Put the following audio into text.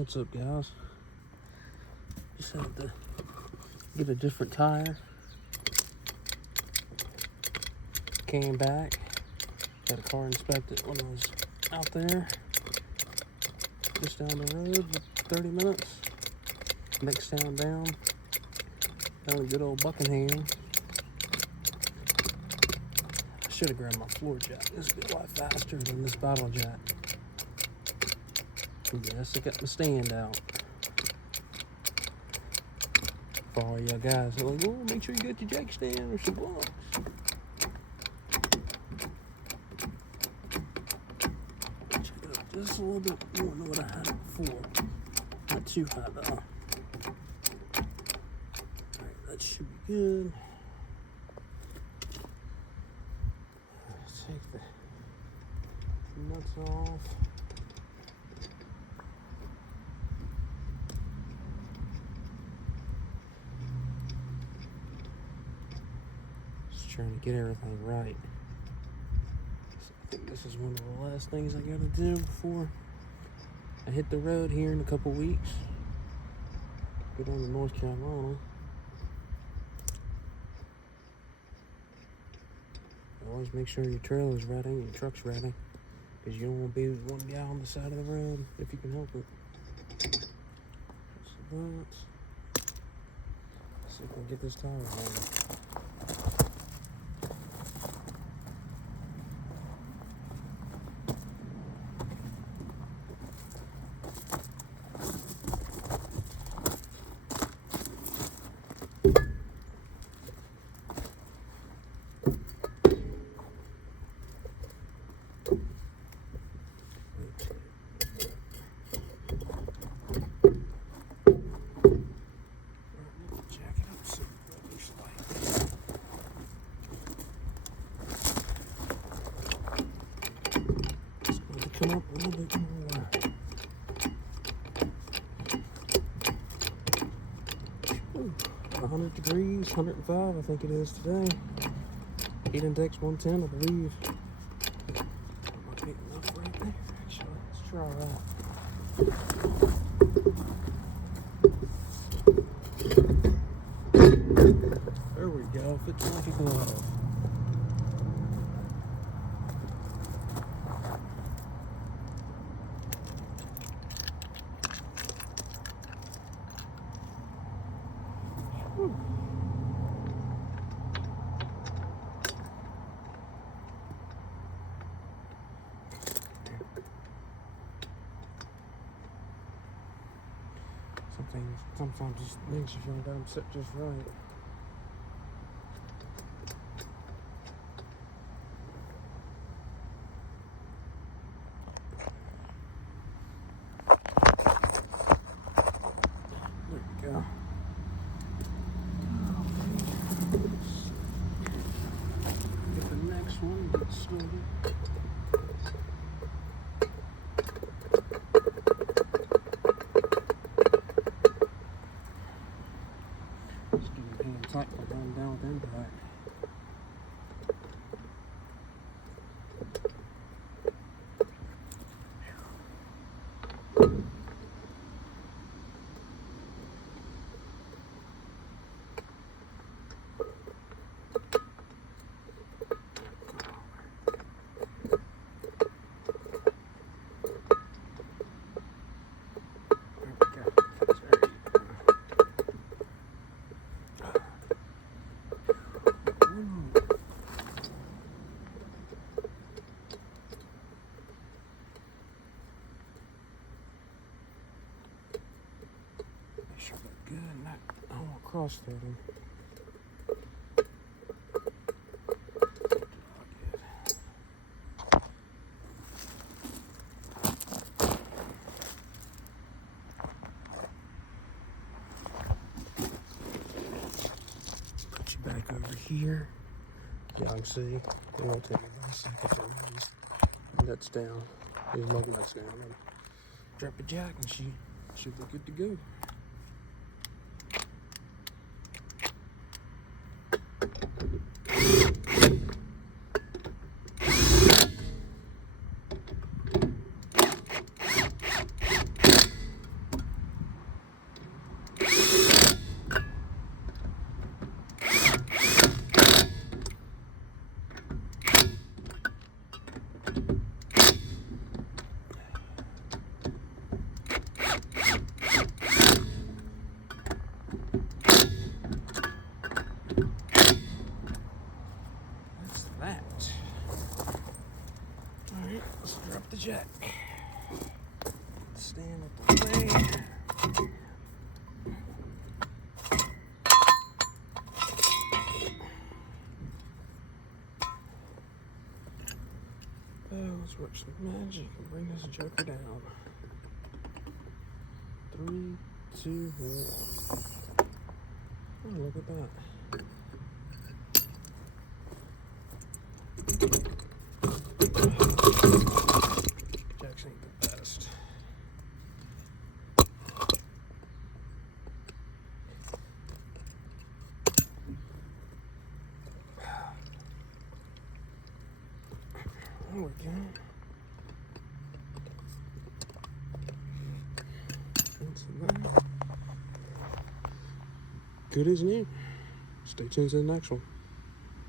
What's up, guys? Just had to get a different tire. Came back, got a car inspected when I was out there. Just down the road, 30 minutes. Next town down to good old Buckingham. I should have grabbed my floor jack. This would be a lot faster than this bottle jack. Yes, I got my stand out. For all y'all guys that are like, oh, make sure you got your jack stand or some blocks. Check it out just a little bit more than what I had before. Not too high though. Alright, that should be good. Take the nuts off. Trying to get everything right. So I think this is one of the last things I gotta do before I hit the road here in a couple weeks. Go down to North Carolina. Always make sure your trailer's ready, your truck's ready, because you don't want to be one guy on the side of the road if you can help it. So let's see if we can get this tire on. Come up a little bit more. Ooh, 100 degrees, 105 I think it is today. Heat index 110 I believe. Might be enough right there. Actually, let's try that. There we go, fits like a glove. Sometimes just makes you feel like I'm set just right. There we go. Get the next one, get started. Tight for going down with impact. Sure look good, not all cross threading. Put you back over here. Y'all can see. It won't take me about a second to run these nuts down. These lug nuts down. And drop a jack and she should be good to go. That's that. Alright, let's drop the jack. Stand with the way. Let's work some magic and bring this joker down. 3, 2, 1. Oh, look at that. Jacks ain't the best. There we go. Good as new. Stay tuned to the next one.